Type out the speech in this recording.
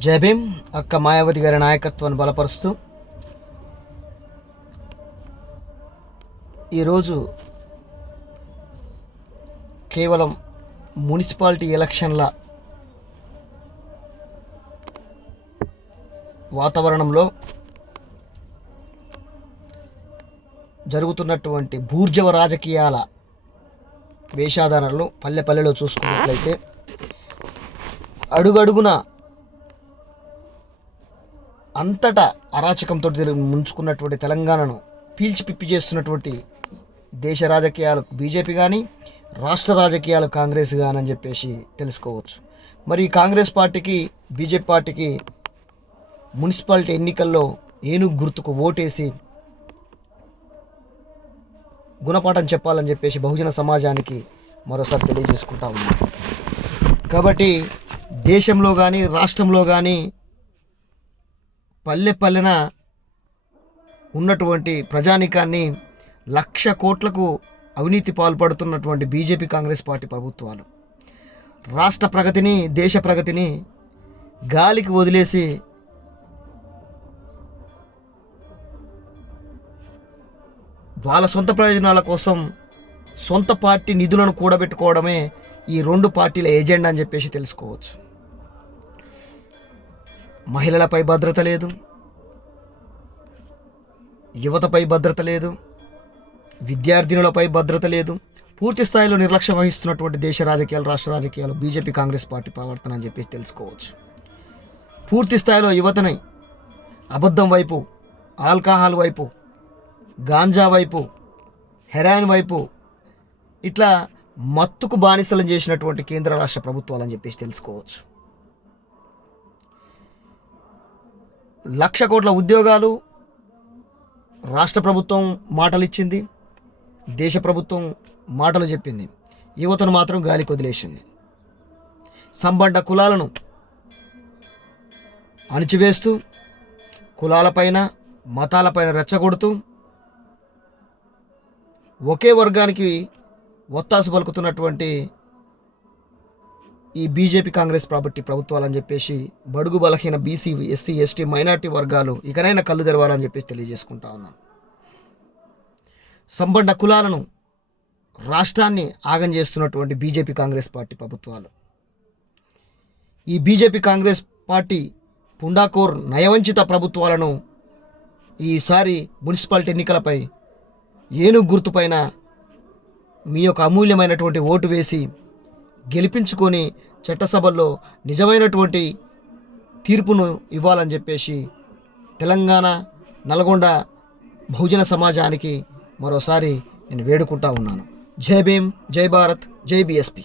జై అక్క మాయావతి గారి నాయకత్వాన్ని బలపరుస్తూ ఈరోజు కేవలం మున్సిపాలిటీ ఎలక్షన్ల వాతావరణంలో జరుగుతున్నటువంటి భూర్జవ రాజకీయాల వేషాధారణలు పల్లె పల్లెలో చూసుకున్నట్లయితే అడుగడుగున అంతటా అరాచకంతో ముంచుకున్నటువంటి తెలంగాణను పీల్చి పిప్పి చేస్తున్నటువంటి దేశ రాజకీయాలు బీజేపీ కానీ రాష్ట్ర రాజకీయాలు కాంగ్రెస్ కానీ అని చెప్పేసి తెలుసుకోవచ్చు. మరి కాంగ్రెస్ పార్టీకి బీజేపీ పార్టీకి మున్సిపాలిటీ ఎన్నికల్లో ఏనుగు గుర్తుకు ఓటేసి గుణపాఠం చెప్పాలని చెప్పేసి బహుజన సమాజానికి మరోసారి తెలియజేసుకుంటా ఉన్నాం. కాబట్టి దేశంలో కానీ రాష్ట్రంలో కానీ పల్లె పల్లెన ఉన్నటువంటి ప్రజానికాన్ని లక్ష కోట్లకు అవినీతి పాల్పడుతున్నటువంటి బీజేపీ కాంగ్రెస్ పార్టీ ప్రభుత్వాలు. రాష్ట్ర ప్రగతిని దేశ ప్రగతిని గాలికి వదిలేసి వాళ్ళ సొంత ప్రయోజనాల కోసం సొంత పార్టీ నిధులను కూడబెట్టుకోవడమే ఈ రెండు పార్టీల ఏజెండా అని చెప్పేసి తెలుసుకోవచ్చు. మహిళలపై భద్రత లేదు. యువతపై భద్రత లేదు. విద్యార్థినులపై భద్రత లేదు. పూర్తి స్థాయిలో నిర్లక్ష్యం వహిస్తున్నటువంటి దేశ రాజకీయాలు రాష్ట్ర రాజకీయాలు బీజేపీ కాంగ్రెస్ పార్టీ ప్రవర్తన అని చెప్పేసి తెలుసుకోవచ్చు. పూర్తి స్థాయిలో యువతని అబద్ధం వైపు ఆల్కహాల్ వైపు గాంజా వైపు హెరాయిన్ వైపు ఇట్లా మత్తుకు బానిసలం చేసినటువంటి కేంద్ర రాష్ట్ర ప్రభుత్వాలు అని చెప్పేసి తెలుసుకోవచ్చు. లక్ష కోట్ల ఉద్యోగాలు రాష్ట్ర ప్రభుత్వం మాటలు ఇచ్చింది దేశ ప్రభుత్వం మాటలు చెప్పింది. యువతను మాత్రం గాలికి వదిలేసింది సంబంధ కులాలను అణిచివేస్తూ కులాలపైన మతాలపైన రెచ్చగొడుతూ ఒకే వర్గానికి ఒత్తాసు పలుకుతున్నటువంటి ఈ బీజేపీ కాంగ్రెస్ ప్రాపర్టీ ప్రభుత్వాలు అని చెప్పేసి బడుగు బలహీన బీసీ ఎస్సీ ఎస్టీ మైనార్టీ వర్గాలు ఇకనైనా కళ్ళు తెరవాలని చెప్పేసి తెలియజేసుకుంటా ఉన్నాను సంబంధ కులాలను రాష్ట్రాన్ని ఆగం చేస్తున్నటువంటి బీజేపీ కాంగ్రెస్ పార్టీ ప్రభుత్వాలు. ఈ బీజేపీ కాంగ్రెస్ పార్టీ పుండాకోర్ నయవంచిత ప్రభుత్వాలను ఈసారి మున్సిపాలిటీ ఎన్నికలపై ఏనుగు గుర్తుపైన మీ యొక్క అమూల్యమైనటువంటి ఓటు వేసి గెలిపించుకొని చట్టసభల్లో నిజమైనటువంటి తీర్పును ఇవ్వాలని చెప్పేసి తెలంగాణ నల్గొండ బహుజన సమాజానికి మరోసారి నేను వేడుకుంటా ఉన్నాను. జై భీమ్ జై భారత్ జై బీఎస్పీ